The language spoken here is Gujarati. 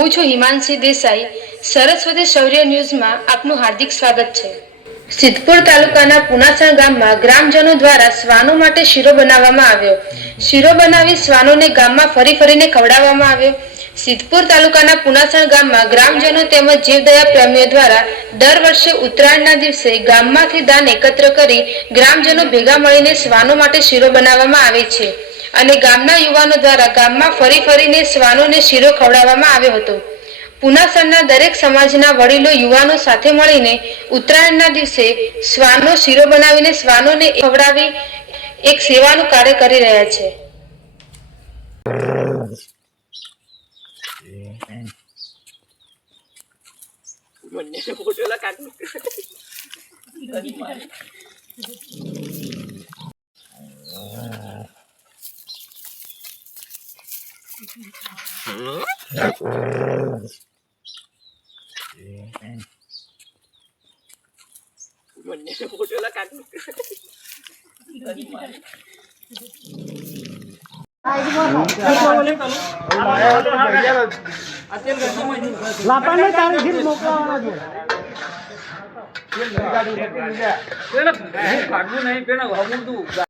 હું છું હિમાંશી દેસાઈ। સરસ્વતી શૌર્ય ન્યૂઝમાં આપનું હાર્દિક સ્વાગત છે। સિદ્ધપુર તાલુકાના પુનાસણ ગામમાં ગ્રામજનો દ્વારા શ્વાનો માટે શીરો બનાવવામાં આવ્યો। શીરો બનાવી શ્વાનોને ગામમાં ફરી ફરીને ખવડાવવામાં આવ્યો। સિદ્ધપુર તાલુકાના પુનાસણ ગામમાં ગ્રામજનો તેમજ જીવદયા પ્રેમીઓ દ્વારા દર વર્ષે ઉત્તરાયણના દિવસે ગામમાંથી દાન એકત્ર કરી ગ્રામજનો ભેગા મળીને શ્વાનો માટે શીરો બનાવવામાં આવે છે અને ગામના યુવાનો દ્વારા ગામમાં ફરી ફરીને શ્વાનોને શીરો ખવડાવવામાં આવ્યો હતો। પુનાસણના દરેક સમાજના વડીલો યુવાનો સાથે મળીને ઉત્તરાયણના દિવસે શ્વાનો શીરો બનાવીને શ્વાનોને ખવડાવી એક સેવાનું કાર્ય કરી રહ્યા છે। લાપાને તારીખ મોકલવાનો છે।